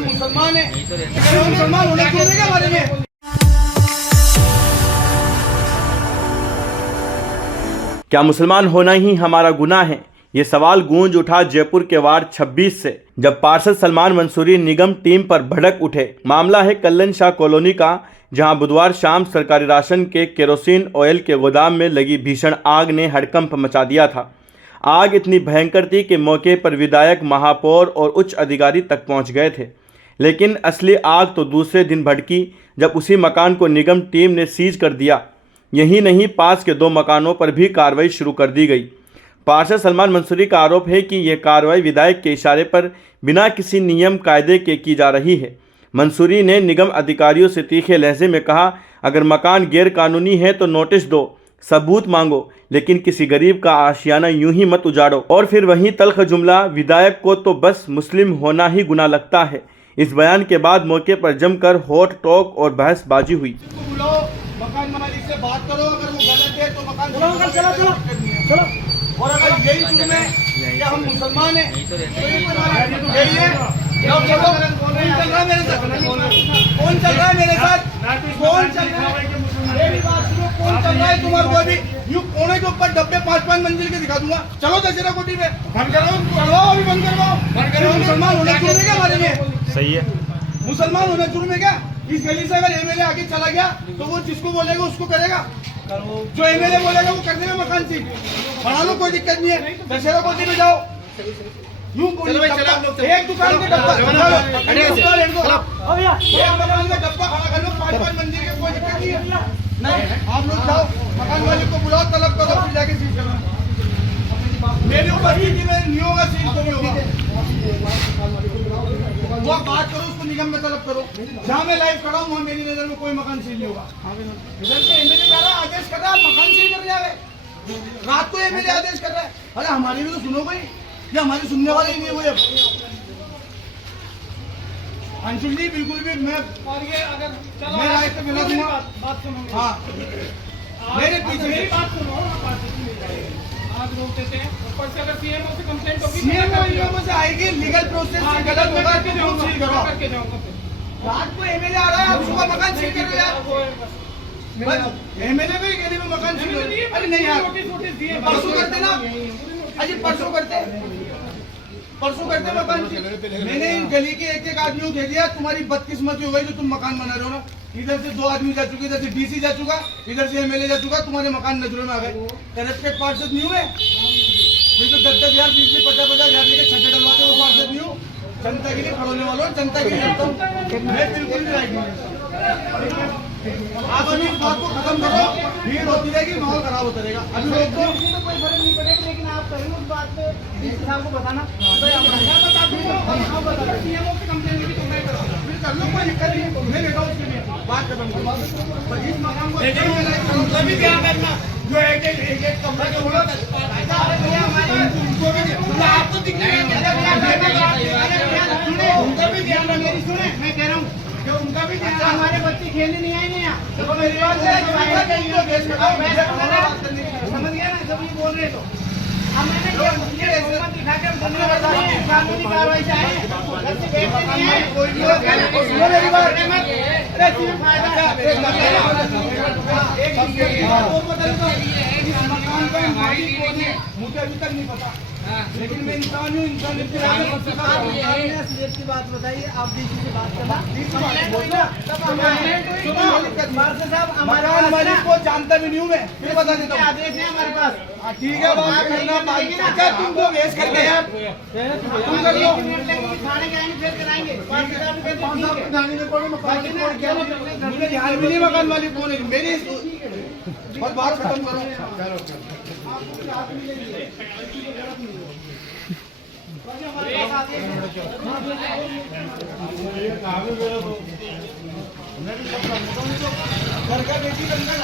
हम मुसलमान हैं, मुसलमान होने छोड़ने के बारे में। क्या मुसलमान होना ही हमारा गुनाह है? ये सवाल गूंज उठा जयपुर के वार्ड 26 से, जब पार्षद सलमान मंसूरी निगम टीम पर भड़क उठे। मामला है कल्लन शाह कॉलोनी का, जहां बुधवार शाम सरकारी राशन के केरोसिन ऑयल के गोदाम में लगी भीषण आग ने हड़कंप मचा दिया था। आग इतनी भयंकर थी कि मौके पर विधायक, महापौर और उच्च अधिकारी तक पहुंच गए थे। लेकिन असली आग तो दूसरे दिन भड़की, जब उसी मकान को निगम टीम ने सीज कर दिया। यही नहीं, पास के 2 मकानों पर भी कार्रवाई शुरू कर दी गई। पार्षद सलमान मंसूरी का आरोप है कि यह कार्रवाई विधायक के इशारे पर बिना किसी नियम कायदे के की जा रही है। मंसूरी ने निगम अधिकारियों से तीखे लहजे में कहा, अगर मकान गैर कानूनी है तो नोटिस दो, सबूत मांगो, लेकिन किसी गरीब का आशियाना यूं ही मत उजाड़ो। और फिर वहीं तल्ख जुमला, विधायक को तो बस मुस्लिम होना ही गुनाह लगता है। इस बयान के बाद मौके पर जमकर होट टॉक और बहसबाजी हुई। मकान मालिक से बात करो, अगर वो गलत है तो मकान चलो। और अगर यही जुर्म है कि हम मुसलमान हैं, यही है। कौन चल रहा है मेरे साथ? कौन चल रहा है मेरे साथ? कौन चल रहा है? मेरी बात सुनो, कौन चल रहा है? तुम्हारे को अभी यूं कोने के ऊपर डब्बे 5-5 मंजिल के दिखा दूंगा। चलो दशहरा कोठी पे बंद करो, चलो अभी बंद करवाओ। मुसलमान होना जुर्म है क्या हमारे में? सही है, मुसलमान होना जुर्म है क्या? इस गली से अगर एमएलए आगे चला गया तो वो जिसको बोलेगा उसको करेगा। जो एमएलए बोलेगा वो करने में मकान सीट बना लो, कोई दिक्कत नहीं है। दशहरा कोठी में जाओ, यूं एक दुकान में डब्बा, एक मकान में डब्बा खड़ा कर लो 5-5 मंजिल के, कोई दिक्कत नहीं है। नहीं, आप लोग जाओ, मकान मालिक को बुलाओ, तलब करो, फिर जाके सीट करो। मेरी उपस्थिति में नहीं होगा, सीट तो नहीं होगा। वो बात करो, उसको निगम में तलब करो। जहाँ मैं लाइव खड़ा हूँ वहाँ मेरी नजर में कोई मकान सील नहीं होगा। इधर से एमएलए जा रहा है, आदेश कर रहा है, मकान सील कर जाए। रात को एमएलए आदेश कर रहा है। अरे हमारी भी तो सुनो भाई, ये हमारी सुनने वाले ही नहीं हुए। अंशुल जी बिल्कुल भी मैं राय पे मिला दूंगा। हाँ, मेरे पीछे मेरी बात सुनो। आज रोकते थे, ऊपर से अगर सीएमओ से कंप्लेंट होगी, सीएमओ से आएगी, लीगल प्रोसेस से गलत होगा कि जो सील करो। रात को एमएलए आ रहा है, आप सुबह मकान सील कर रहे हो। एमएलए भी कहने में मकान सील हो रही है। अरे नहीं यार, परसों करते ना, अजी परसों करते मकान सील। मैंने इन गली के एक आदमियों को कह दिया, तुम्हारी बदकिस्मती हो गई जो तुम मकान बना रहे हो ना। इधर से 2 आदमी जा चुके, इधर से डीसी जा चुका, इधर से एमएलए जा चुका, तुम्हारे मकान नजरों में आ गए। करप्टेड पार्षद नहीं हुए? ये तो 10-10 हजार, 20-20, 50-50 हजार लेके छठे डलवाते वो पार्षद नहीं हो। जनता के लिए खड़ोने वालों, जनता के लिए लड़ता हूँ मैं, बिल्कुल भी राइट नहीं। आप अभी इस बात को खत्म करो, भीड़ होती रहेगी, माहौल खराब होता रहेगा। अभी लोग तो कोई फर्क नहीं पड़ेगा, लेकिन आप करेंगे उस बात पे डीसी साहब को बताना। सीएमओ की कंप्लेंट भी तुम नहीं करो, फिर कर लो, कोई दिक्कत नहीं। मैं लेता हूँ उसके लिए बात खत्म करो। इस मकान को भी ध्यान रखना, जो एक कमरा के बोला आपको दिखने उनका भी ध्यान रखना। सुने, मैं कह रहा हूँ जो उनका भी ध्यान, हमारे बच्चे खेलने नहीं आएंगे यहाँ। तो मेरी बात समझ गया ना, सब ये बोल रहे तो अब मैंने दिखा के कानूनी कार्रवाई से आए, कोई मेरी बात मुझे अभी तक नहीं पता, लेकिन मैं इंसान हूँ। इंसान की बात बताइए, आप डीसी से बात करना। मकान मालिक को जानता भी नहीं हूँ मैं, फिर बता देता हूँ। आदेश है हमारे पास, ठीक है, बात करना। क्या तुमको वेस्ट करके यार तुम कर लो, थाने के आएंगे फिर कराएंगे। मुझे ध्यान भी नहीं मकान मालिक कौन है मेरी, बस बात खत्म करो। घर का बेटी बनकर